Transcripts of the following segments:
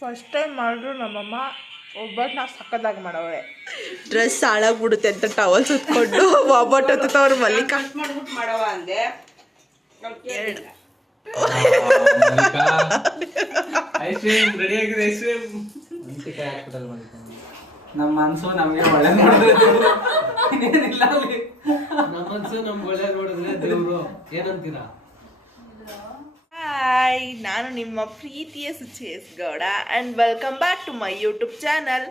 First time ಮಾಡಿದ್ರು ನಮ್ಮಮ್ಮ ಒಬ್ಬಟ್ಟನ್ನ ಸಕ್ಕದಾಗಿ ಮಾಡವ್ರೆ. ಡ್ರೆಸ್ ಹಾಳಾಗ್ಬಿಡುತ್ತೆ ಅಂತ ಟವಲ್ ಸುತ್ಕೊಂಡು ಒಬ್ಬಟ್ಟು ಹೊತ್ತವ್ರು ಮಲ್ಲಿಕ ಮಾಡವ ಅಂದೆ. ನಮ್ಮ ಮನ್ಸು ನಮ್ಗೆ ಒಳ್ಳೆ ನೋಡಿದ್ರೆ ನಮ್ಮ ಮನ್ಸು ನಮ್ಗೆ ಒಳ್ಳೆ ನೋಡಿದ್ರೆ ದೇವ್ರು ಏನಂತೀರಾ? ಹಾಯ್, ನಾನು ನಿಮ್ಮ ಪ್ರೀತಿಯ Suchesh Gowda and welcome back to my YouTube channel.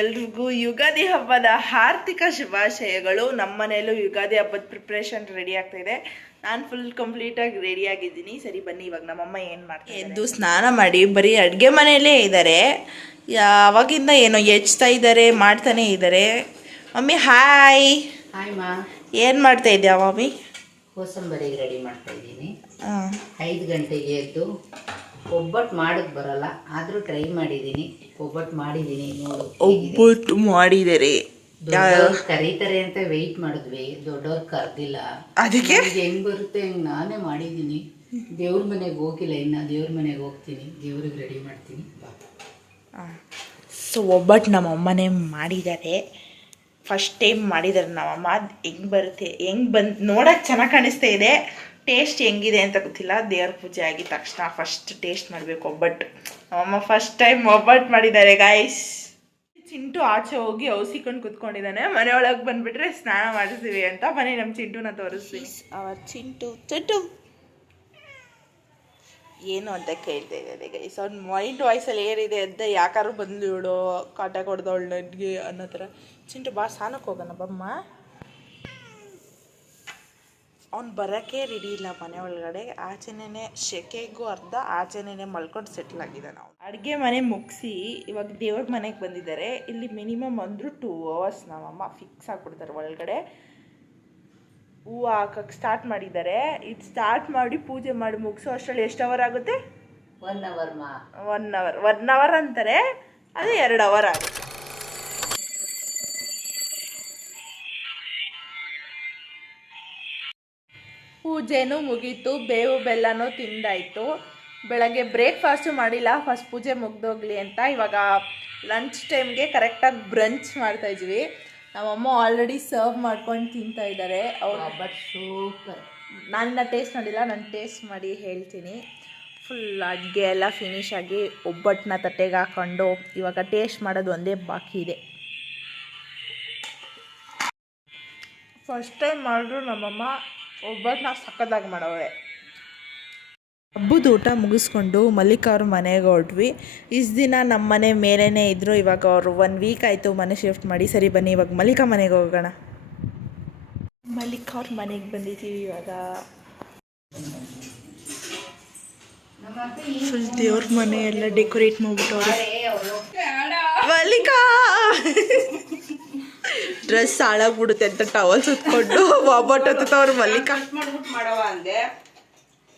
ಎಲ್ರಿಗೂ ಯುಗಾದಿ ಹಬ್ಬದ ಆರ್ಥಿಕ ಶುಭಾಶಯಗಳು. ನಮ್ಮ ಮನೆಯಲ್ಲೂ ಯುಗಾದಿ ಹಬ್ಬದ ಪ್ರಿಪ್ರೇಷನ್ ರೆಡಿ ಆಗ್ತಾ ಇದೆ. ನಾನು ಫುಲ್ ಕಂಪ್ಲೀಟಾಗಿ ರೆಡಿ ಆಗಿದ್ದೀನಿ. ಸರಿ ಬನ್ನಿ, ಇವಾಗ ನಮ್ಮಮ್ಮ ಏನು ಮಾಡ್ತಾರೆ. ಎದ್ದು ಸ್ನಾನ ಮಾಡಿ ಬರೀ ಅಡುಗೆ ಮನೆಯಲ್ಲೇ ಇದ್ದಾರೆ. ಯಾವಾಗಿಂದ ಏನೋ ಹೆಚ್ಚ್ತಾ ಇದ್ದಾರೆ, ಮಾಡ್ತಾನೆ ಇದ್ದಾರೆ. Mummy hi. ಹಾಯ್ ಮಾ. ಏನು ಮಾಡ್ತಾ ಇದ್ಯಾ ಮಮ್ಮಿ? ಕೋಸಂಬರಿಗೆ ರೆಡಿ ಮಾಡ್ತಾ ಇದ್ದೀನಿ. 5 ಗಂಟೆಗೆ ಎದ್ದು ಒಬ್ಬಟ್ಟು ಮಾಡೋಕ್ಕೆ ಬರಲ್ಲ, ಆದರೂ ಟ್ರೈ ಮಾಡಿದ್ದೀನಿ. ಒಬ್ಬಟ್ಟು ಮಾಡಿದ್ದೀನಿ ನೋಡು. ಒಬ್ಬಟ್ಟು ಮಾಡಿದರೆ ದೊಡ್ಡವ್ರು ಕರೀತಾರೆ ಅಂತ ವೆಯ್ಟ್ ಮಾಡಿದ್ವಿ, ದೊಡ್ಡವ್ರು ಕರೆದಿಲ್ಲ. ಅದಕ್ಕೆ ಹೆಂಗ್ ಬರುತ್ತೆ ಹೆಂಗೆ ನಾನೇ ಮಾಡಿದ್ದೀನಿ. ದೇವ್ರ ಮನೆಗೆ ಹೋಗಿಲ್ಲ, ಇನ್ನು ದೇವ್ರ ಮನೆಗೆ ಹೋಗ್ತೀನಿ, ದೇವ್ರಿಗೆ ರೆಡಿ ಮಾಡ್ತೀನಿ. ಸೊ ಒಬ್ಬಟ್ಟು ನಮ್ಮಮ್ಮನೇ ಮಾಡಿದ್ದಾರೆ. ಫಸ್ಟ್ ಟೈಮ್ ಮಾಡಿದ್ದಾರೆ ನಮ್ಮಮ್ಮ. ಹೆಂಗೆ ಬರುತ್ತೆ, ಹೆಂಗೆ ನೋಡೋಕೆ ಚೆನ್ನಾಗಿ ಕಾಣಿಸ್ತಾ ಇದೆ. ಟೇಸ್ಟ್ ಹೆಂಗಿದೆ ಅಂತ ಗೊತ್ತಿಲ್ಲ. ದೇವ್ರ ಪೂಜೆ ಆಗಿದ ತಕ್ಷಣ ಫಸ್ಟ್ ಟೇಸ್ಟ್ ಮಾಡಬೇಕು ಒಬ್ಬಟ್ಟು. ನಮ್ಮಮ್ಮ ಫಸ್ಟ್ ಟೈಮ್ ಒಬ್ಬಟ್ಟು ಮಾಡಿದ್ದಾರೆ ಗಾಯ್ಸ್. ಚಿಂಟು ಆಚೆ ಹೋಗಿ ಔಸಿಕೊಂಡು ಕುತ್ಕೊಂಡಿದ್ದಾನೆ. ಮನೆಯೊಳಗೆ ಬಂದುಬಿಟ್ರೆ ಸ್ನಾನ ಮಾಡಿಸ್ತೀವಿ ಅಂತ. ಬನ್ನಿ ನಮ್ಮ ಚಿಂಟುನ ತೋರಿಸ್ತೀನಿ. ಅವರ ಚಿಂಟು ಏನು ಅಂತ ಕೇಳ್ತಾ ಇದ್ದಾರೆ ಗೈಸ್. ಅವ್ನ ಮೈಂಡ್ ವಾಯ್ಸಲ್ಲಿ ಏನಿದೆ ಅಂತ ಯಾಕಾರು ಬಂದು ಇವಳು ಕಾಟ ಕೊಡ್ದವಳು ನನಗೆ ಅನ್ನೋ ಥರ. ಚಿಂಟು ಬಾ ಸ್ನಾನಕ್ಕೆ ಹೋಗೋಣ ಬಮ್ಮ. ಅವ್ನು ಬರೋಕ್ಕೆ ರೆಡಿ ಇಲ್ಲ ಮನೆ ಒಳಗಡೆ. ಆಚೆನೇ ಶೆಕೆಗೂ ಅರ್ಧ ಆಚೆನೇ ಮಲ್ಕೊಂಡು ಸೆಟ್ಲ್ ಆಗಿದ್ದಾನೆ. ನಾವು ಅಡುಗೆ ಮನೆ ಮುಗಿಸಿ ಇವಾಗ ದೇವ್ರ ಮನೆಗೆ ಬಂದಿದ್ದಾರೆ. ಇಲ್ಲಿ ಮಿನಿಮಮ್ ಅಂದರೂ 2 hours ನಮ್ಮಮ್ಮ ಫಿಕ್ಸ್ ಆಗಿಬಿಡ್ತಾರೆ ಒಳಗಡೆ. ಹೂವು ಹಾಕಕ್ಕೆ ಸ್ಟಾರ್ಟ್ ಮಾಡಿದ್ದಾರೆ. ಇದು ಸ್ಟಾರ್ಟ್ ಮಾಡಿ ಪೂಜೆ ಮಾಡಿ ಮುಗಿಸೋ ಅಷ್ಟರಲ್ಲಿ ಎಷ್ಟು ಅವರ್ ಆಗುತ್ತೆ? 1 hour ಮಾ. 1 hour ಅಂತಾರೆ, ಅದು 2 hour ಆಗುತ್ತೆ. ಪೂಜೆನೂ ಮುಗೀತು, ಬೇವು ಬೆಲ್ಲನೂ ತಿಂದಾಯಿತು. ಬೆಳಗ್ಗೆ ಬ್ರೇಕ್ಫಾಸ್ಟು ಮಾಡಿಲ್ಲ, ಫಸ್ಟ್ ಪೂಜೆ ಮುಗ್ದೋಗ್ಲಿ ಅಂತ. ಇವಾಗ ಲಂಚ್ ಟೈಮ್ಗೆ ಕರೆಕ್ಟಾಗಿ ಬ್ರಂಚ್ ಮಾಡ್ತಾಯಿದ್ವಿ. ನಮ್ಮಮ್ಮ ಆಲ್ರೆಡಿ ಸರ್ವ್ ಮಾಡ್ಕೊಂಡು ತಿಂತಾ ಇದ್ದಾರೆ. ಅವ್ರು ಒಬ್ಬಟ್ಟು ಸೂಪರ್. ನನ್ನ ಟೇಸ್ಟ್ ನೋಡಿಲ್ಲ, ನಾನು ಟೇಸ್ಟ್ ಮಾಡಿ ಹೇಳ್ತೀನಿ. ಫುಲ್ ಅಡುಗೆ ಎಲ್ಲ ಫಿನಿಶ್ ಆಗಿ ಒಬ್ಬಟ್ಟನ್ನ ತಟ್ಟೆಗೆ ಹಾಕ್ಕೊಂಡು ಇವಾಗ ಟೇಸ್ಟ್ ಮಾಡೋದು ಒಂದೇ ಬಾಕಿ ಇದೆ. ಫಸ್ಟ್ ಟೈಮ್ ಮಾಡಿದ್ರು ನಮ್ಮಮ್ಮ ಒಬ್ಬಟ್ಟನ್ನ ಸಕ್ಕದಾಗಿ ಮಾಡವ್ರೆ. ಹಬ್ಬದ ಊಟ ಮುಗಿಸ್ಕೊಂಡು ಮಲ್ಲಿಕ ಅವ್ರ ಮನೆಗೆ ಹೊರಟ್ವಿ. ಇಷ್ಟು ದಿನ ನಮ್ಮ ಮನೆ ಮೇಲೇ ಇದ್ದರು. ಇವಾಗ ಅವರು 1 week ಆಯಿತು ಮನೆ ಶಿಫ್ಟ್ ಮಾಡಿ. ಸರಿ ಬನ್ನಿ ಇವಾಗ ಮಲ್ಲಿಕ ಮನೆಗೆ ಹೋಗೋಣ. ಮಲ್ಲಿಕ ಅವ್ರ ಮನೆಗೆ ಬಂದಿದ್ದೀವಿ ಇವಾಗ. ಫುಲ್ ದೇವ್ರ ಮನೆ ಎಲ್ಲ ಡೆಕೋರೇಟ್ ಮಾಡ್ಬಿಟ್ಟವ್ರೆ. ಮಲ್ಲಿಕಾ ಡ್ರೆಸ್ ಹಾಳಾಗ್ಬಿಡುತ್ತೆ ಅಂತ ಟವಲ್ ಸುತ್ಕೊಂಡು ಒಬ್ಬಟ್ಟು ಹೊತ್ತವ್ರು ಮಲ್ಲಿಕ ಮಾಡವ ಅಂದೆ,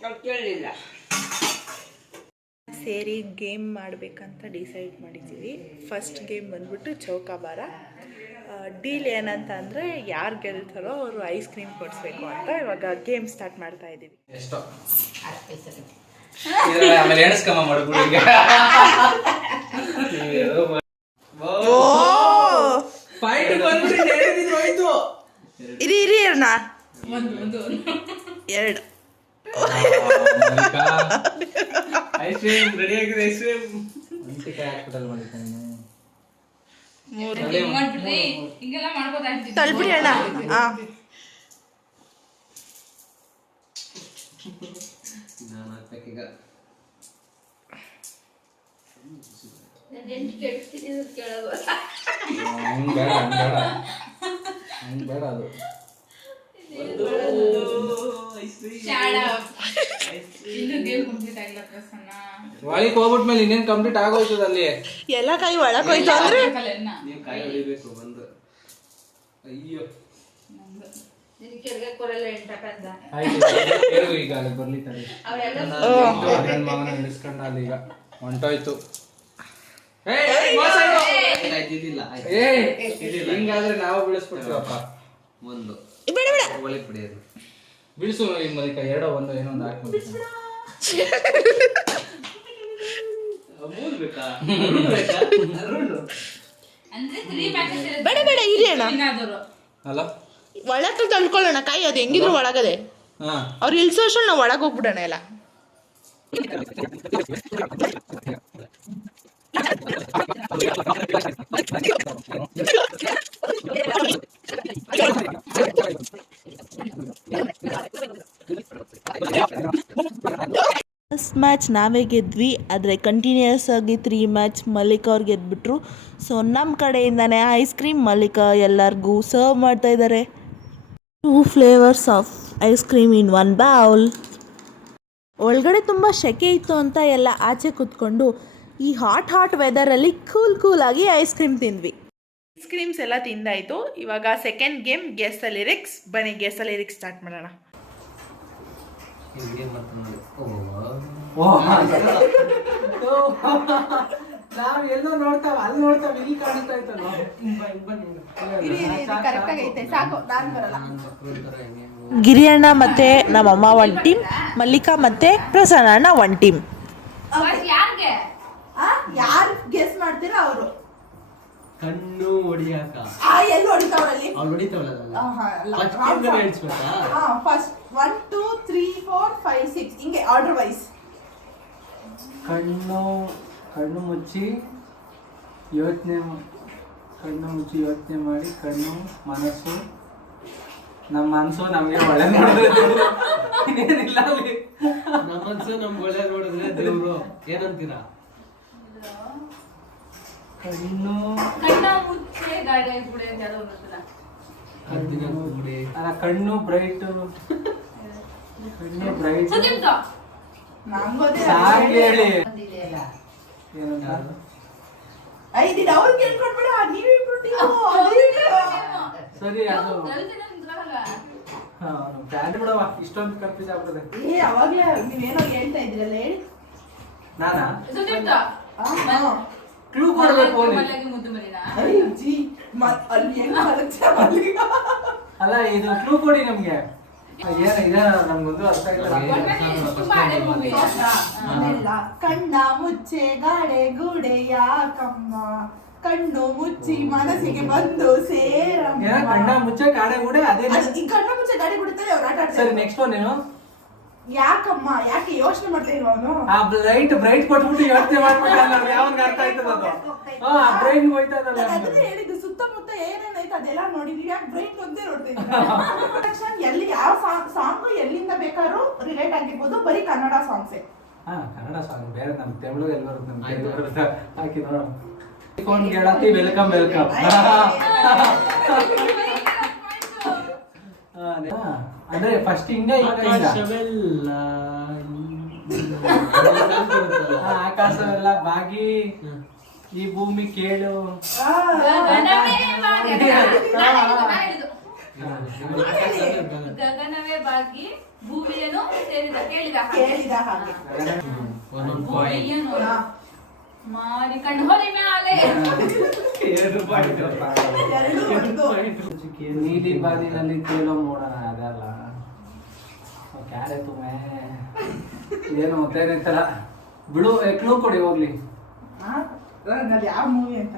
ನಾವು ಕೇಳಲಿಲ್ಲ. ಸೇರಿ ಗೇಮ್ ಮಾಡಬೇಕಂತ ಡಿಸೈಡ್ ಮಾಡಿದ್ದೀವಿ. ಫಸ್ಟ್ ಗೇಮ್ ಬಂದ್ಬಿಟ್ಟು ಚೌಕಾಬಾರ. ಡೀಲ್ ಏನಂತ ಅಂದರೆ ಯಾರು ಗೆಲ್ತಾರೋ ಅವರು ಐಸ್ ಕ್ರೀಮ್ ಕೊಡಿಸ್ಬೇಕು ಅಂತ. ಇವಾಗ ಗೇಮ್ ಸ್ಟಾರ್ಟ್ ಮಾಡ್ತಾ ಇದ್ದೀವಿ. ಇರಿ ಅಣ್ಣ, 2 ತಲ್ಬಿಡಿ ಅಣ್ಣ. ಬೇಡ ಅದು ಒಳಗೆ ಹೋಗ್ಬಿಟ್ಮೇಲೆ ಇನ್ನೇನು ಕಂಪ್ಲೀಟ್ ಆಗೋಯ್ತದ. ಅಲ್ಲಿ ಎಲ್ಲ ಕೈ ಒಳಗೆ ಹೋಯ್ತು ಅಂದ್ರೆ ನೀವು ಕೈ ಹೊಡಿಬೇಕು ಬಂದು. ಅಯ್ಯೋ ಈಗ ಅಲ್ಲಿ ಬರ್ಲಿ ತಡಿ. ಮಗನ ನಡೆಸ್ಕೊಂಡ ಅಲ್ಲಿ ಈಗ ಹೊಂಟೋಯ್ತು. ಹಿಂಗಾದ್ರೆ ನಾವು ಬೀಳಿಸ್ಬಿಡ್ತೀವಪ್ಪ. ಒಂದು ಬೇಡ ಬೇಡ ಒಳಗೆ ಬಿಡಿಯೋದು ಬಿಡಿಸು. ಮಲ್ಲಿಕ 2 1 ಏನೋ ಒಂದು ಹಾಕ್ಬಿಡ್ತೀನಿ. ಅಮೂಲ್ ಬೇಕಾ? ಅರುಣ್ ಬೇಕಾ? ಅರುಣ್. ಬೇಡ ಬೇಡ ಇರಿ ಅಣ್ಣ, ಅಲ್ಲ ಒಳಕ್ಕೆ ತಳ್ಕೊಳ್ಳೋಣ. ಕಾಯಿ ಅದು ಹೆಂಗಿದ್ರು ಒಳಗದೆ. ಹಾ ಅವ್ರು ಇಳ್ಸೋ ಅಷ್ಟ್ರಲ್ಲಿ ನಾವು ಒಳಗೆ ಹೋಗ್ಬಿಡೋಣ ಎಲ್ಲ. ಫಸ್ಟ್ ಮ್ಯಾಚ್ ನಾವೇ ಗೆದ್ವಿ, ಆದರೆ ಕಂಟಿನ್ಯೂಸ್ ಆಗಿ 3 ಮ್ಯಾಚ್ ಮಲ್ಲಿಕಾ ಅವ್ರು ಗೆದ್ಬಿಟ್ರು. ಸೊ ನಮ್ಮ ಕಡೆಯಿಂದನೇ ಐಸ್ ಕ್ರೀಮ್ ಮಲ್ಲಿಕಾ ಎಲ್ಲರಿಗೂ ಸರ್ವ್ ಮಾಡ್ತಾ ಇದ್ದಾರೆ. 2 flavours of ice cream in 1 bowl. ಒಳಗಡೆ ತುಂಬ ಸೆಕೆ ಇತ್ತು ಅಂತ ಎಲ್ಲ ಆಚೆ ಕೂತ್ಕೊಂಡು ಈ ಹಾಟ್ ವೆದರಲ್ಲಿ ಕೂಲಾಗಿ ಐಸ್ ಕ್ರೀಮ್ ತಿಂದ್ವಿ. ಐಸ್ ಕ್ರೀಮ್ಸ್ ಎಲ್ಲ ತಿಂದಾಯಿತು. ಇವಾಗ second game guess the lyrics. ಬನ್ನಿ ಗೆಸ್ ದ ಲಿರಿಕ್ಸ್ ಸ್ಟಾರ್ಟ್ ಮಾಡೋಣ. ಹಿಂಗೆ ಮಾಡ್ತಾನೆ ನೋಡಿ. ನಾವ್ ಎಲ್ಲೋ ನೋಡ್ತಾವ ಅಲ್ಲಿ ನೋಡ್ತಾವ ಇಲ್ಲಿ ಕಾಣಿಸ್ತಾ ಇತ್ತಲ್ಲ. ಗಿರಿಯಣ್ಣ ಮತ್ತೆ ನಮ್ಮಮ್ಮ 1 ಟೀಮ್, ಮಲ್ಲಿಕಾ ಮತ್ತೆ ಪ್ರಸನ್ನ ಅಣ್ಣ 1 ಟೀಮ್. ಯಾರು ಗೆಸ್ ಮಾಡ್ತೀರಾ ಅವರು ಕಣ್ಣು ಹೊಡಿಯಾಕ ಎಲ್ಲಿ ಹೊಡಿತಾವ್ರಲ್ಲಿ? ಅವ್ಳು ಹೊಡಿತಾವಲ್ಲ ಫಸ್ಟ್ ಹೇಳ್ಸ್ಬೇಕಾ? ಫಸ್ಟ್ 1 2 3 4 5 6 ಹಿಂಗೆ ಆರ್ಡರ್ ವೈಸ್. ಕಣ್ಣು ಮುಚ್ಚಿ ಯೋಚನೆ ಮಾಡಿ ಕಣ್ಣು ಮನಸ್ಸು ನಮ್ಮ ಮನಸ್ಸು ನಮಗೆ ಒಳ್ಳೆ ಇನ್ನೇನಿಲ್ಲ ಅಲ್ಲಿ. ನಮ್ಮ ಮನ್ಸು ನಮ್ಗೆ ಒಳ್ಳೆ ನೋಡಿದ್ರೆ ದೇವ್ರು ಏನಂತೀರಾ? ಕಣ್ಣು ಕಣ್ಣು ಬ್ರೈಟ್ ಸಾಂಗ್ ಹೇಳಿ ಏನಂತ ಸರಿ ಅದು ಬ್ಯಾಡ್ ಬಿಡವ ಇಷ್ಟೊಂದು ಕನ್ಫ್ಯೂಸ್ ಆಗ್ತದೆ. ಅವಾಗ್ಲೇ ನೀವೇನೋ ಹೇಳ್ತಾ ಇದ್ರಲ್ಲ, ಹೇಳಿ. ನಾನಾ ಕ್ಲೂ ಕೊಡ್ಬೇಕು ಅಲ್ಲ ಇದು ಕ್ಲೂ ಕೊಡಿ ನಮ್ಗೆ. ಏನ ನಮ್ಗೊಂದು ಅರ್ಥ ಇಲ್ಲ. ಕಣ್ಣ ಮುಚ್ಚೆ ಗಾಡೆ ಗೂಡೆ ಯಾಕಮ್ಮ, ಕಣ್ಣು ಮುಚ್ಚಿ ಮನಸ್ಸಿಗೆ ಬಂದು ಸೇರಮ್ಮ. ಕಣ್ಣ ಮುಚ್ಚೆ ಗಾಡೆ ಗೂಡೆ ಅದೇ ಕಣ್ಣ ಮುಚ್ಚೆ ಗಾಡೆ ಗುಡಿತಾರೆ ಅವ್ರು ಆಟ ಆಡ್ತಾರೆ. ಸರಿ ನೆಕ್ಸ್ಟ್ ಒನ್ ಏನು? ಯಾಕಮ್ಮ, ಯಾಕೆ ಯೋಚನೆ ಮಾಡ್ತಾ ಇರೋನು? ಆ ಬ್ರೈಟ್ ಕೊಟ್ಬಿಟ್ಟು ಯೋಚನೆ ಮಾಡ್ಬಿಟ್ಟು ಯಾವಾಗ ಅರ್ಥ ಆಯ್ತದ ಅದು? ಬ್ರೈನ್ ಹೋಯ್ತಾ ಇದಲ್ಲ. ಅದನ್ನೇ ಹೇಳಿದ್ದು, ಸುತ್ತಮುತ್ತ ಏನೇನೈತೆ ಅದೆಲ್ಲ ನೋಡಿದ್ವಿ, ಯಾಕೆ ಬ್ರೈನ್ ಒಂದೇ ನೋಡ್ತೀನಿ. ಎಲ್ಲಿ ಯಾವ ಸಾಂಗ್ ಎಲ್ಲಿಂದ ಬೇಕಾದ್ರೂ ರಿಲೇಟ್ ಆಗಿರ್ಬೋದು, ಬರೀ ಕನ್ನಡ ಸಾಂಗ್ಸೇ. ಕನ್ನಡ ಸಾಂಗ್ ಬೇರೆ ನಮ್ ತಮಿಳು ಎಲ್ಲರೂ ಹಾಕಿ ನೋಡೋಣ. ಗೆಳತಿ ವೆಲ್ಕಮ್ ಅಂದ್ರೆ ಫಸ್ಟ್ ಹಿಂಗ ಆಕಾಶವೆಲ್ಲ ಬಾಗಿ ಈ ಭೂಮಿ ಕೇಳು. ಗಗನವೇ ಬಾಗಿ ಭೂಮಿಯನ್ನು ಕೇಳಿದ ಹಾಗೆ ಮಾರಿಕಂಡು ಹೊಲಿ ಮ್ಯಾಲೆ ನೀಲಿ ಬಾನಿನಲ್ಲಿ ತೇಲೋ ಮೋಡನ ಅದಲ್ಲ ಕ್ಯಾರೆ ತುಮೆ ಏನು ಮತ್ತೇನಿರ್ತಾರ ಬಿಡು. ಕ್ಲೂ ಕೊಡಿ ಹೋಗ್ಲಿ. ಯಾವ ಮೂವಿ ಅಂತ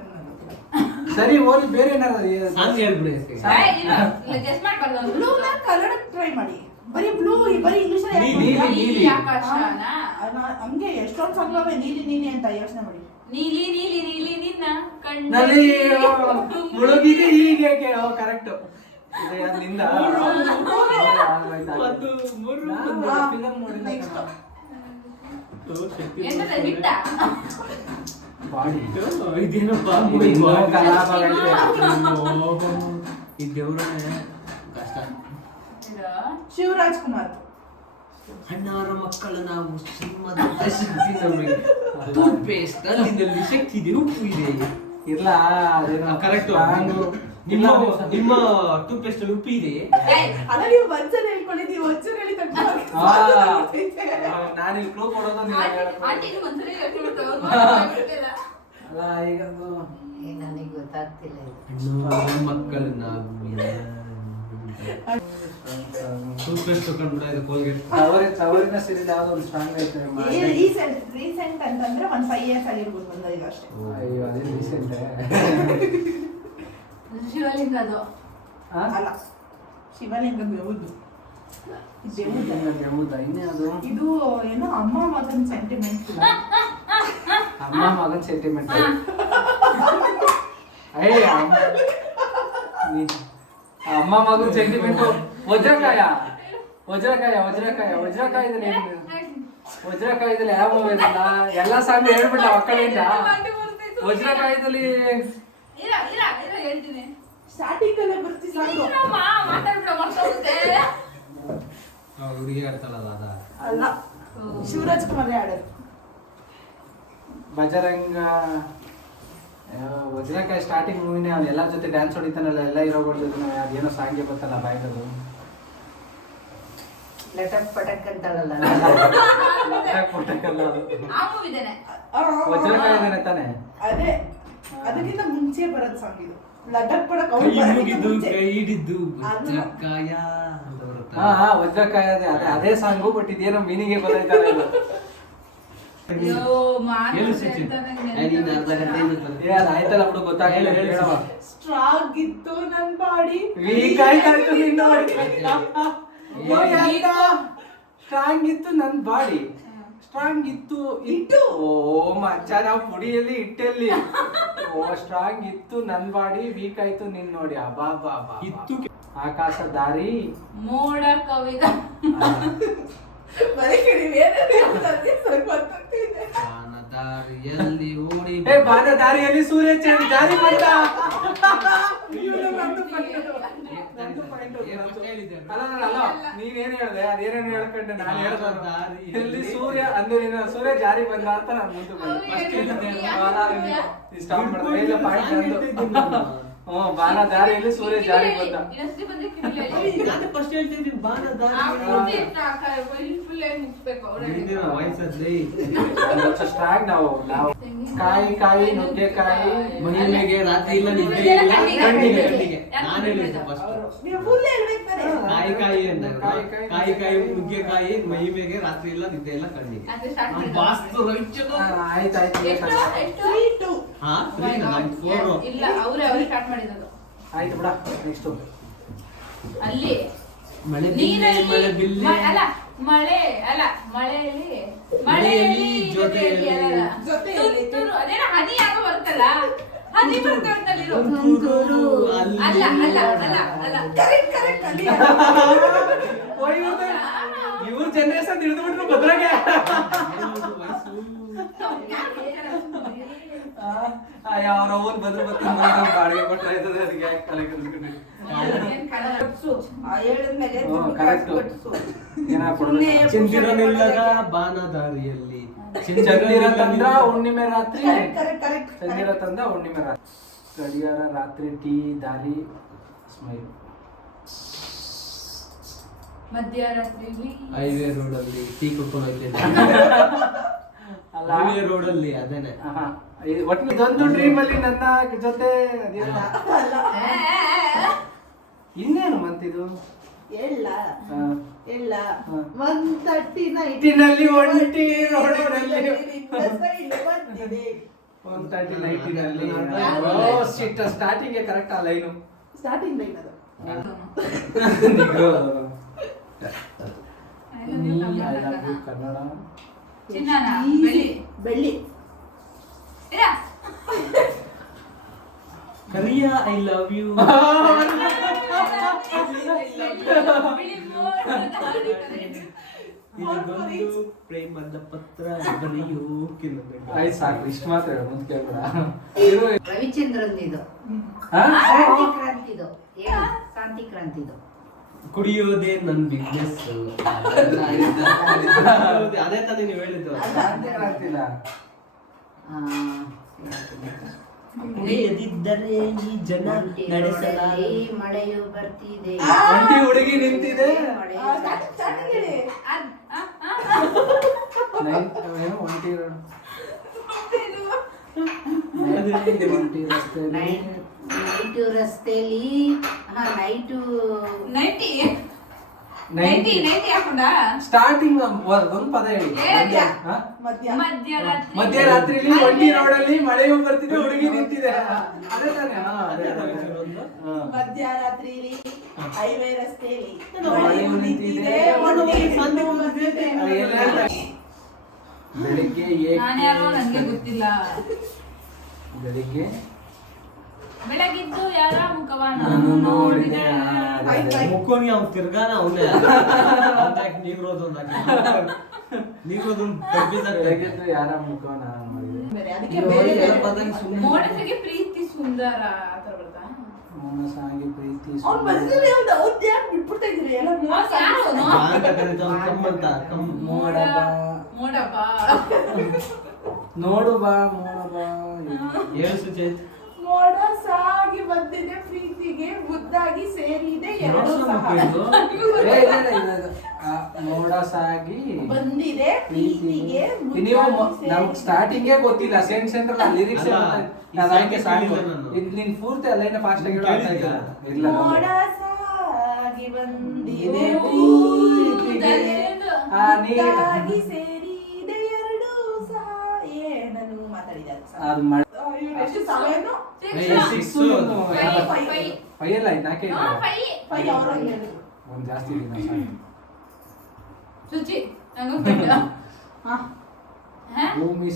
ಸರಿ ಹೋಗ್ಲಿ, ಬೇರೆ ಏನಾರ ಸಾಂಗ್ ಹೇಳ್ಬಿಡಿ. ಗೆಸ್ ಮಾಡ್ಬಾರ್ದು. ಬ್ಲೂ ಕನ್ನಡ ಟ್ರೈ ಮಾಡಿ. ಬರೀ ಬ್ಲೂ, ಬರೀ ಇಂಗ್ಲಿಷ್ ಹಂಗೆ ಎಷ್ಟೊಂದು ಸಾಂಗ್ ನೀಲಿ ನೀಲಿ ಅಂತ ಯೋಚನೆ ಮಾಡಿ. ನೀಲಿ ನೀಲಿ ನೀಲಿ ನಿನ್ನ ನಲ್ಲಿ ಮುಳುಗಿದೆ ಹೀಗೆ. ಕರೆಕ್ಟ್ ನಿಂದ ಈ ದೇವ್ರೇ ಕಷ್ಟ. ಶಿವರಾಜ್ ಕುಮಾರ್. ಅಣ್ಣಾರ ಮಕ್ಕಳ ನಾವು ಸಿನಿಮಾದ ಶಕ್ತಿ ನಮಗೆ ಟೂತ್ ಪೇಸ್ಟ್ ಅಲ್ಲಿಂದಲ್ಲಿ ಶಕ್ತಿ ಇದೆ, ಉಪ್ಪು ಇದೆ. ಇಲ್ಲ ಕರೆಕ್ಟ್. ನಿಮ್ಮ ಟೂತ್ ಪೇಸ್ಟ್ ಅಲ್ಲಿ ಉಪ್ಪು ಇದೆ. ಅಲ್ಲ ನೀವು ಒಂದ್ಸಲ ಹೇಳ್ಕೊಳ್ಳಿ, ನೀವು ಒಂದ್ಸಲ ಹೇಳಿ ನಾನು ಇಲ್ಲಿ ಕ್ಲೂ ಕೊಡೋದು ಅಲ್ಲ. ಈಗೊಂದು ನನಗೆ ಗೊತ್ತಾಗ್ತಿಲ್ಲ. ಅಣ್ಣಾರ ಮಕ್ಕಳ ನಾವು ಟೂತ್ ಪೇಸ್ಟ್ ತಗೊಂಡ್ಬಿಡ ಇದು ಕೋಲ್ಗೇಟ್. ತವರಿನ ಸೀರಿಯಲ್ ಯಾವ್ದೋ ಒಂದು ಸ್ಟ್ರಾಂಗ್ ಐತೆ ರೀಸೆಂಟ್ ಅಂತಂದ್ರೆ ಒಂದು 5 years ಆಗಿರ್ಬೋದು, ಬಂದಿದ್ದು ಅಷ್ಟೇ. ಅಯ್ಯೋ ಅದೇ ರೀಸೆಂಟ್ ಶಿವಲಿಂಗ ಅದು ಅಲ್ಲ, ಶಿವಲಿಂಗ ಬೆವುದು. ಇನ್ನೇನು ಇದು ಏನೋ ಅಮ್ಮ ಮಗನ ಸೆಂಟಿಮೆಂಟ್. ಅಮ್ಮ ಮಗನ್ ಸೆಂಟಿಮೆಂಟ್. ಅಮ್ಮ ಮಗನ್ ಸೆಂಟಿಮೆಂಟ್. ವಜ್ರಕಾಯದಲ್ಲಿ ಯಾವ ಮೂವಿ ಇದಲ್ಲ, ಎಲ್ಲ ಸಾಂಗ್ ಹೇಳ್ಬಿಟ್ಟ ಮಕ್ಕಳಿಂದ. ವಜ್ರಕಾಯದಲ್ಲಿ ಹೇಳ್ತೀನಿ ಸ್ಟಾರ್ಟಿಂಗ್ ಅಲ್ಲೇ ಬರ್ತಿಲ್ಲ. ಹುಡುಗಿ ಆಡ್ತಾಳಲ್ಲ ಅದ ಅಲ್ಲ, ಶಿವರಾಜ್ ಕುಮಾರ್ ಆಡೋದು. ಬಜರಂಗ ವಜ್ರಕಾಯಿ ಸ್ಟಾರ್ಟಿಂಗ್ ಮೂವಿನೇ ಅವ್ನು ಎಲ್ಲರ ಜೊತೆ ಡ್ಯಾನ್ಸ್ ಹೊಡಿತಾನಲ್ಲ, ಎಲ್ಲ ಹೀರೋಗಳ ಜೊತೆ. ಅದೇನೋ ಸಾಂಗ್ಗೆ ಬರ್ತಲ್ಲ ಬಾಯ್ದದು, ಲಟಕ್ ಪಟಕ್ ಅಂತಾಳಲ್ಲ. ವಜ್ರಕಾಯಿದೇನೆ ತಾನೆ. ಅದೇ ಅದಕ್ಕಿಂತ ಮುಂಚೆ ಬರೋದು ಸಾಂಗ್ ಇದು. ಲಡಕ್ ಪಡಕ್ ಅವ್ರು ಕೈ ಬರೋದಕ್ಕಿಂತ ಮುಗಿದು ಮುಂಚೆ. ಕೈ ಹಿಡಿದು ವಜ್ರಕಾಯ ಅಂತ ಬರುತ್ತೆ. ಹಾ ವಜ್ರಕಾಯ ಅದೇ ಸಾಂಗು. ಬಟ್ ಇದೇನೋ ಮೀನಿಂಗೇ ಗೊತ್ತಾಯ್ತಲ್ಲ ಇದು. ಹೇಳು ಸಚಿನ್. ನೀನು ಅರ್ಧ ಗಂಟೆ ಏ ಅದು ಆಯ್ತಲ್ಲ ಬಿಡು, ಗೊತ್ತಾಗಿಲ್ಲ. ಹೇಳವ. ಸ್ಟ್ರಾಂಗ್ ಇತ್ತು ನನ್ ಬಾಡಿ, ವೀಕ್ ಆಯ್ತು ನಿನ್ನ ಸ್ಟ್ರಾಂಗ್ ಇತ್ತು ನನ್ ಬಾಡಿ, ಸ್ಟ್ರಾಂಗ್ ಇತ್ತು ಇಟ್ಟು. ಓ ಮಚ್ಚ, ನಾವು ಪುಡಿಯಲ್ಲಿ ಇಟ್ಟಲ್ಲಿ. ಓ ಸ್ಟ್ರಾಂಗ್ ಇತ್ತು ನನ್ ಬಾಡಿ, ವೀಕ್ ಆಯ್ತು ನಿನ್ ನೋಡಿ. ಅಬಾ ಬಾ ಬಾ ಇತ್ತು ಆಕಾಶ ದಾರಿ ಮೋಡ ಕವಿದ ದಾರಿಯಲ್ಲಿ ಓಡಿ ಏ ಬಾನ ದಾರಿಯಲ್ಲಿ ಸೂರ್ಯ ಜಾರಿ ಬಂದ. ಅಲ್ಲ ನೀನೇನ್ ಹೇಳ್ದೆ, ಅದೇನೇನು ಹೇಳ್ಕೊಂಡೆ ನಾನು ಹೇಳ್ದ. ಎಲ್ಲಿ ಸೂರ್ಯ ಅಂದ್ರೆ ನೀನು ಸೂರ್ಯ ಜಾರಿ ಬಂದ ಅಂತ ನಾನು ಮುಂದೆ ಬಂದೆ. ಬಾನ ದಾರಿಯಲ್ಲಿ ಸೂರ್ಯ ಜಾರಿ ಬಂದ. ನಾನು ಫಸ್ಟ್ ಹೇಳ್ತೀನಿ ಬಾನ ವಯಸ್ಸಲ್ಲಿ ಸ್ಟ್ರಾಂಗ್ ನಾವು ಕಾಯಿ ನುಗ್ಗೆಕಾಯಿ ಮನೆಗೆ ರಾತ್ರಿ ಇಲ್ಲ ನಿದ್ದೆ ಇಲ್ಲ ಕಣ್ಣಿಗೆ ನಾನು ಹೇಳಿದ್ದೆ ಫಸ್ಟ್ ಕಾಯಿ ಅಂದಾಗ ನುಗ್ಗೆಕಾಯಿ ಮೈ ಮೇಗೆ ರಾತ್ರಿ ಇಲ್ಲ ನಿದ್ದೆ ಇಲ್ಲ ಕಣ್ಣಿಗೆ ವಾಸ್ತು ಆಯ್ತಾಯ್ತು. ಹಾ 3 4 ಇಲ್ಲ ಅವರೇ ಸ್ಟಾರ್ಟ್ ಮಾಡಿರೋದು ಆಯ್ತು ಬಿಡ. ನೆಕ್ಸ್ಟ್ ಅಲ್ಲಿ ಮಳೆ ನೀರಲ್ಲಿ ಬಿಲ್ಲೆ ಅಲ್ಲ ಮಳೆ ಅಲ್ಲ ಮಳೆಯಲ್ಲಿ ಜೊತೆಯಲ್ಲಿ ಅಲ್ಲ ತುಂತುರು ಅದೇನೋ ಹನಿ ಆಗೋ ಬರ್ತಲ್ಲ, ಹನಿ ಬರ್ತಲ್ಲಿ ತುಂತುರು ಅಲ್ಲ ಅಲ್ಲ ಅಲ್ಲ ಅಲ್ಲ ಕರೆಕ್ಟ್ ಅಲ್ಲಿ ಇವ್ರ ಜನರೇಷನ್ ಹಿಡಿದ್ಬಿಟ್ರು ಭದ್ರಾಗೆ. ಯಾವ್ರ ಓನ್ ಬದ್ರ ಬಾಡಿಗೆ ಕೊಟ್ರೆ ಆಯ್ತದೆ. ಅದಕ್ಕೆ ತಲೆ ಕಲ್ಸ್ಕೊಂಡ್ರಿ. ಚಂದಿರನಿಲ್ಲದ ಬಾನದಾರಿಯಲ್ಲಿ ಚಂದಿರ ತಂದ್ರ ಹುಣ್ಣಿಮೆ ರಾತ್ರಿ, ಚಂದಿರ ತಂದ ಹುಣ್ಣಿಮೆ ರಾತ್ರಿ, ಗಡಿಯಾರ ರಾತ್ರಿ, ಟೀ ದಾರಿ, ಸ್ಮೈಲ್. ಮಧ್ಯರಾತ್ರಿಯಲ್ಲಿ ಹೈವೇ ರೋಡ್ ಅಲ್ಲಿ ಟೀ ಕುಡ್ಕೊಂಡು ಹೋಗ್ತಿದ್ದೆ. ಹೈವೇ ರೋಡ್ ಅಲ್ಲಿ ಅದೇನೆ. ಒಟ್ಟು ಇದೊಂದು ಡ್ರೀಮ್ ಅಲ್ಲಿ ನನ್ನ ಜೊತೆ ಇನ್ನೇನು ಮತ್ತಿದು ಎಲ್ಲ 130 ಒಂಟಿ ರೋಡಲ್ಲಿ 130 ನೈಟಿನಲ್ಲಿ. ಸ್ಟಾರ್ಟಿಂಗ್ ಕರೆಕ್ಟ್ ಆ ಲೈನು. ಸ್ಟಾರ್ಟಿಂಗ್ ಲೈನ್ ಅದು. ಕನ್ನಡ ಚಿನ್ನನ ಬೆಳ್ಳಿ ಇಲ್ಲ ಕರಿಯ ಐ ಲವ್ ಯು ಇದೊಂದು ಪ್ರೇಮದ ಪತ್ರ ಬರೆಯೋಕೆ ಆಯ್ತು ಸಾಕು, ಇಷ್ಟು ಮಾತ್ರ ಹೇಳು, ಮುಂದೆ ಕೇಳ್ಬೇಡ. ರವಿಚಂದ್ರನ್ ಇದು ಹಾ? ಶಾಂತಿ ಕ್ರಾಂತಿದು ಶಾಂತಿ ಕ್ರಾಂತಿದು ಕುಡಿಯೋದೇ ನನ್ ಬಿಸ್ನೆಸ್. ಅದೇ ತಾನೇ ನೀವು ಹೇಳಿದ್ದು. ಆಗ್ತಿಲ್ಲ. ಕುಡಿಯದಿದ್ದರೆ ಈ ಜನ ನಡೆಸಲಾರೆ. ಮಳೆಯು ಬರ್ತಿದೆ, ಒಂಟಿ ಹುಡುಗಿ ನಿಂತಿದೆ. ಏನು ಒಂಟಿ ಒಂಟಿ ರಸ್ತೆ ನೈಟು ರಸ್ತೆಲಿ ನೈಟು ನೈಟಿ ನೈಂಟಿ ನೈಟಿ ಹಾಕೊಂಡ ಸ್ಟಾರ್ಟಿಂಗ್ ಒಂದು ಪದ ಹೇಳಿ. ಹೇಳ್ತೀಯಾ? ಹಾ? ಮಧ್ಯರಾತ್ರಿ ಮಧ್ಯರಾತ್ರಿಲಿ ಒಂಟಿ ರೋಡಲ್ಲಿ ಮಳೆಯೂ ಬರ್ತಿದೆ, ಹುಡುಗಿ ನಿಂತಿದೆ. ಅದೇ ತಾನೇ? ಹಾ, ಅದೇ ಅದೇ. ಹಾ. ಮಧ್ಯರಾತ್ರಿಲಿ ಹೈವೇ ರಸ್ತೆಯಲ್ಲಿ ಮಳೆಯೂ ನಿಂತಿದೆ, ಎಲ್ಲ ಹೇಳ್ತಾರೆ. ಬೆಳಿಗ್ಗೆ ನಾನ್ಯಾರೋ ನನ್ಗೆ ಗೊತ್ತಿಲ್ಲ. ಬೆಳಿಗ್ಗೆ ಬೆಳಗಿದ್ದು ಯಾರ ಮುಖವ ನಾನು ನಾನು ನೋಡಿದೆ. ನೋಡಿದೆ. ಮುಕ್ಕೋನಿ ಅವ್ನು ತಿರ್ಗಾನ ಅವನೇ ನೀಗ್ರೋದು ನೀಗ್ರೋದು ಬೆಳಗ್ಗೆದ್ದು ಯಾರ ಮುಖ ನಾನು ನೋಡಿದೆ. ಅದಕ್ಕೆ ಬೇರೆ ಮೋಡಸಿಗೆ ಪ್ರೀತಿ ಸುಂದರ ಆತರ ಬರ್ತಾ ಮನಸ್ಸಾಗಿ ಪ್ರೀತಿ ಅವ್ನು ಬಂದಿದ್ರೆ ಅವ್ರು ಯಾಕೆ ಬಿಟ್ಬಿಡ್ತಾ ಇದ್ರಿ ಎಲ್ಲ ಮೋಡ ಬಾ ಮೋಡ ಬಾ ನೋಡು ಬಾ ಮೋಡ ಬಾ. ಹೇಳು ಸುಚೇತ್. ಮೋಡ ಸಾಗಿ ಬಂದಿದೆ ಪ್ರೀತಿಗೆ ಮುದ್ದಾಗಿ ಸೇರಿದೆ ಎರಡು ಸಹ ಏ, ಇಲ್ಲ, ಇಲ್ಲ, ಇಲ್ಲ, ಇಲ್ಲ. ಮೋಡ ಸಾಗಿ ಬಂದಿದೆ ಪ್ರೀತಿಗೆ ನೀವು ಮುದ್ದಾಗಿ ನಮ್ಗೆ ಸ್ಟಾರ್ಟಿಂಗೇ ಗೊತ್ತಿಲ್ಲ ಸೆಂಟ್ರಲ್ ಲಿರಿಕ್ಸ್ ನಾನು. ಇದು ನಿನ್ ಪೂರ್ತಿ ಅಲ್ಲೈನ ಫಾಸ್ಟ್ ಆಗಿ ಅರ್ಥ ಆಗಿಲ್ಲ. ಇಲ್ಲ ಮೋಡ ಸಾಗಿ ಬಂದಿದೆ ದಯೆಂದು ಮುದ್ದಾಗಿ ಸೇರಿದೆ ಎರಡು ಸಹ ಏನನ್ನು ಮಾತಾಡಿದ್ದಾರೆ ಅದು ಮಾಡಿ ಎಷ್ಟು ಸವೆನು ಫೈಯಲ್ಲ ಇದು ನಾಲ್ಕೇ ಇದೆ. ಫೈ ಅವ್ರ ಒಂದು ಜಾಸ್ತಿ ಇದೆ ನಾವು ಸಾಕು. ಶುಚಿ ನಂಗೂ ಗೊತ್ತಿಲ್ಲ. ಹಾ ಹ? ಭೂಮಿ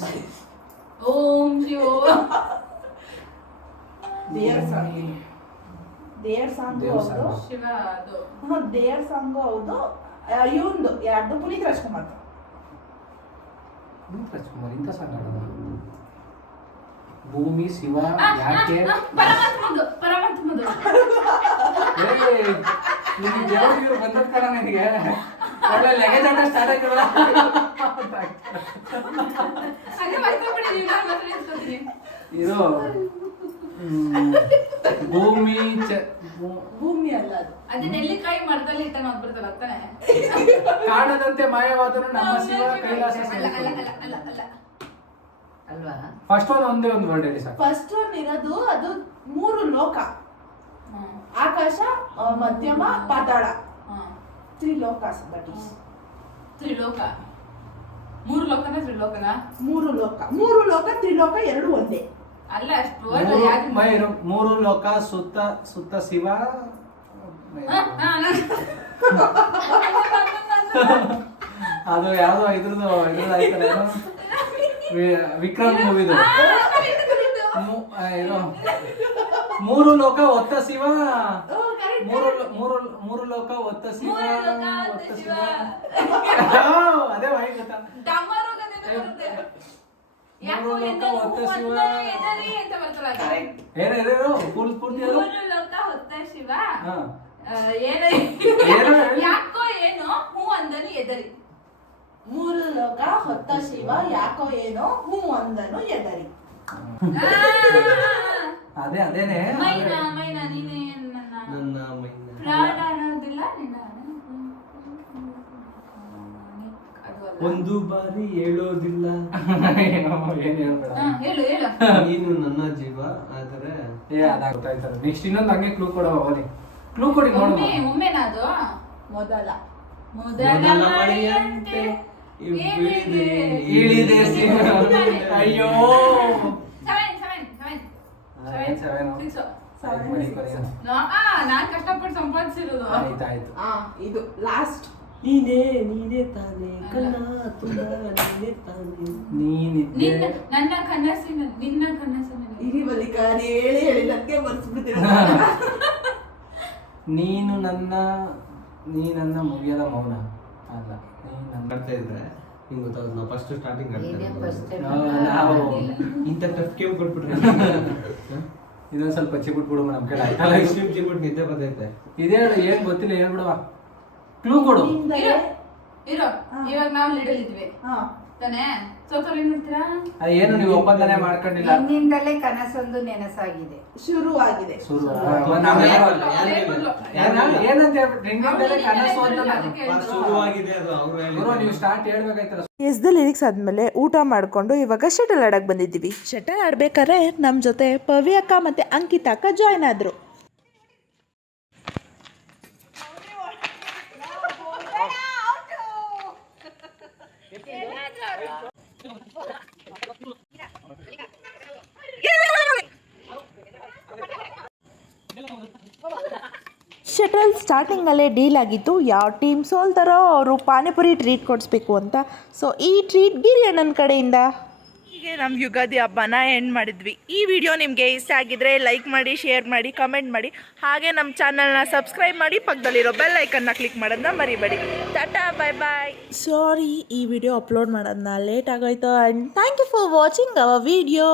ಓಂ ಶಿವ ದೇವ್ರ ಸಾಂಗ್ ದೇವ್ರ ಸಾಂಗ್ ದೇವ್ರ ಹೌದು ಸಾಂಗ್. ಶಿವ ಅದು ದೇವ್ರ ಸಾಂಗ್ ಹೌದು ಇವಂದು ಯಾರ್ದು ಪುನೀತ್ ರಾಜ್ಕುಮಾರ್ ರಾಜ್ಕುಮಾರ್ ಇಂಥ ಸಾಂಗ್ ಆಡೋದು. ಭೂಮಿ ಶಿವ ಯಾಕೆ ಪರಮಾತ್ಮದು ನಿಮಗೆ ದೇವ್ರು ಬಂದದ್ ಕಣ ನನಗೆ ಒಳ್ಳೆ ಲೆಗಜಾಟ ಸ್ಟಾರ್ಟ್ ಆಯ್ತಲ್ಲ. ಅದೇ ಮರ್ತೋಗ್ಬಿಟ್ಟಿದೀನಿ, ನಾನು ಮಾತ್ರ ನೆನ್ಸ್ಕೊತೀನಿ. ಇದು ಭೂಮಿ ಭೂಮಿ ಅಲ್ಲ ಅದು ಅದೇ ನೆಲ್ಲಿಕಾಯಿ ಮರದಲ್ಲಿ ಇಟ್ಟ ನಾವು ಬರ್ತಾರ ತಾನೆ. ಕಾಣದಂತೆ ಮಾಯವಾದರೂ ನಮ್ಮ ಶಿವ ಕೈಲಾಸ ಅಲ್ಲ ಅಲ್ಲ ಅಲ್ಲ ಅಲ್ಲ ಅಲ್ಲ ಅಲ್ವಾ? ಫಸ್ಟ್ ಒಂದೇ ಒಂದು ವರ್ಡ್ ಹೇಳಿ ಸಾಕು. ಫಸ್ಟ್ ಒನ್ ಇರೋದು ಅದು ಮೂರು ಲೋಕ ಹ್ಮ್. ಆಕಾಶ ಮಧ್ಯಮ ಪಾತಾಳ ಹ್ಮ್. ತ್ರಿಲೋಕಾಸ್ ದಟ್ ಈಸ್ ತ್ರಿಲೋಕ ಮೂರು ಲೋಕನ ತ್ರಿಲೋಕನ ಮೂರು ಲೋಕ ತ್ರಿಲೋಕ ಎರಡು ಒಂದೇ ಅಲ್ಲ ಅಷ್ಟು ಅಲ್ಲ, ಯಾವ್ದು? ಮೂರು ಲೋಕ ಸುತ್ತ ಸುತ್ತ ಶಿವ. ಅದು ಯಾವ್ದೋ ಇದ್ರದ್ದು ಆಯ್ತಲ್ಲ ಏನೋ? ವಿಕ್ರಮ್ ಮೂವಿದು ಮೂರು ಲೋಕ ಒತ್ತ ಶಿವ. ಮೂರು ಲೋಕ ಒತ್ತ ಶಿವ ಒತ್ತ ಶಿವ. ಅದೇ ವಾಯಿ ಗೊತ್ತಾ? ಯಾಕೋ ಮೂರು ಲೋಕ ಎಂದೂ ಹೊತ್ತ ಶಿವ. ಎದರಿ ಅಂತ ಬರ್ತಲ್ಲ ಅದು. ಏನೇನು ಪೂರ್ತಿ ಅದು? ಮೂರು ಲೋಕ ಹೊತ್ತ ಶಿವ ಹಾ. ಏನ ಏನು ಹೇಳಿ? ಯಾಕೋ ಏನೋ ಹೂ ಅಂದನು ಎದರಿ. ಮೂರು ಲೋಕ ಹೊತ್ತ ಶಿವ ಯಾಕೋ ಏನೋ ಹೂ ಅಂದನು ಎದರಿ ಅದೇ ಅದೇನೆ. ಮೈನಾ ಮೈನಾ ನೀನೇ ನನ್ನ ನನ್ನ ಮೈನ ಪ್ರಾಣ ಅನ್ನೋದಿಲ್ಲ ನಿನ್ನ ಅದು ಅಲ್ಲ. ಒಂದು ಬಾರಿ ಹೇಳೋದಿಲ್ಲ ಏನೋ ಏನ್ ಹೇಳ್ಬೇಡ. ಹೇಳು ಹೇಳು ನೀನು ನನ್ನ ಜೀವ ಆದರೆ ಅದಾಗ್ತಾಯ್ತದ. ನೆಕ್ಸ್ಟ್ ಇನ್ನೊಂದು ಹಂಗೆ ಕ್ಲೂ ಕೊಡೋ ಹೋಗಿ. ಕ್ಲೂ ಕೊಡಿ ನೋಡುವ. ಒಮ್ಮೆನಾ ಅದು ಮೊದಲ ಮೊದಲ ಮಳೆಯಂತೆ ಇಳಿದೆ ಇಳಿದೆ ಶಿವ. ಅಯ್ಯೋ. ಸೆವೆನ್ ನಾನ್ ಕಷ್ಟಪಟ್ಟು ಸಂಪಾದಿಸಿರೋದು. ಆಯ್ತಾಯ್ತು. ಇದು ಲಾಸ್ಟ್ ನೀನೇ ತಾನೇ ಕಣ್ಣ ತುಂಬ ನೀನೇ ತಾನೇ ನೀನಿದ್ದೆ ನನ್ನ ಕನಸಿನ ನಿನ್ನ ಕನಸಿನ ಇರಿ ಮಲ್ಲಿಕ ಹೇಳಿ ಹೇಳಿ ನನಗೆ ಬರ್ಸ್ಬಿಡ್ತೀನಿ ನೀನು ನನ್ನ ನೀ ನನ್ನ ಮುಗಿಯದ ಮೌನ ಅಲ್ಲ ನೀ ನನ್ನ ಮಾಡ್ತಾ ಇದ್ರೆ ಹಿಂಗ್ ಗೊತ್ತಾಗುತ್ತೆ. ನಾವು ಫಸ್ಟ್ ಸ್ಟಾರ್ಟಿಂಗ್ ನೀನೇ first ನಾವು ಇಂಥ ಟಫ್ ಗೇಮ್ ಕೊಟ್ಬಿಟ್ರೆ ಇದೊಂದು ಸ್ವಲ್ಪ ಚಿಬಿಟ್ಬಿಡು ನಮ್ಮ ಕಡೆ ಆಯ್ತಲ್ಲ. ಚಿಬಿಟ್ ನಿದ್ದೆ ಬಂದೈತೆ. ಇದೇ ಹೇಳು ಏನ್ ಗೊತ್ತಿಲ್ಲ ಹೇಳ್ಬಿಡುವ. ಕ್ಲೂ ಕೊಡು. ನಿನ್ನಿಂದಲೇ ಇರೋ ಇವಾಗ ನಾವು ಲಿಡಲ್ ಇದ್ವಿ ತಾನೇ ಸೋತವ್ರು ಏನ್ ಮಾಡ್ತೀರಾ? ಏನು ನೀವು ಒಪ್ಪಂದನೆ ಮಾಡ್ಕೊಂಡಿಲ್ಲ. ನಿನ್ನಿಂದಲೇ ಕನಸೊಂದು ನೆನಸಾಗಿದೆ. ಶುರು ಆಗಿದೆ. ಏನಂತ ಹೇಳ್ಬಿಟ್ಟು ನಿನ್ನಿಂದಲೇ ಕನಸು ಅಂತ ಶುರುವಾಗಿದೆ ಅದು ಅವ್ರು ಗುರು, ನೀವು ಸ್ಟಾರ್ಟ್ ಹೇಳ್ಬೇಕಾಯ್ತಲ್ಲ. ಎಸ್ದ ಲಿರಿಕ್ಸ್ ಆದಮೇಲೆ ಊಟ ಮಾಡಿಕೊಂಡು ಇವಾಗ ಶಟಲ್ ಆಡಕ್ಕೆ ಬಂದಿದ್ದೀವಿ. ಶಟಲ್ ಆಡ್ಬೇಕಾದ್ರೆ ನಮ್ಮ ಜೊತೆ ಪವಿ ಅಕ್ಕ ಮತ್ತು ಅಂಕಿತಾ ಅಕ್ಕ ಜಾಯ್ನ್ ಆದರು. ಶಟಲ್ ಸ್ಟಾರ್ಟಿಂಗಲ್ಲೇ ಡೀಲ್ ಆಗಿತ್ತು, ಯಾವ ಟೀಮ್ ಸೋಲ್ತಾರೋ ಅವರು ಪಾನಿಪುರಿ ಟ್ರೀಟ್ ಕೊಡಿಸ್ಬೇಕು ಅಂತ. ಸೊ ಈ ಟ್ರೀಟ್ ಗಿರಿ ನನ್ನ ಕಡೆಯಿಂದ. ಹೀಗೆ ನಮ್ಮ ಯುಗಾದಿ ಹಬ್ಬನ ಎಂಡ್ ಮಾಡಿದ್ವಿ. ಈ ವಿಡಿಯೋ ನಿಮಗೆ ಇಷ್ಟ ಆಗಿದ್ರೆ ಲೈಕ್ ಮಾಡಿ, ಶೇರ್ ಮಾಡಿ, ಕಮೆಂಟ್ ಮಾಡಿ. ಹಾಗೆ ನಮ್ಮ ಚಾನಲ್ನ ಸಬ್ಸ್ಕ್ರೈಬ್ ಮಾಡಿ, ಪಕ್ಕದಲ್ಲಿರೋ ಬೆಲ್ ಐಕನ್ನ ಕ್ಲಿಕ್ ಮಾಡೋದನ್ನ ಮರಿಬೇಡಿ. Tata, by bye. ಸಾರಿ ಈ ವಿಡಿಯೋ ಅಪ್ಲೋಡ್ ಮಾಡೋದನ್ನ ಲೇಟ್ ಆಗೋಯ್ತು. And thank you for watching our video.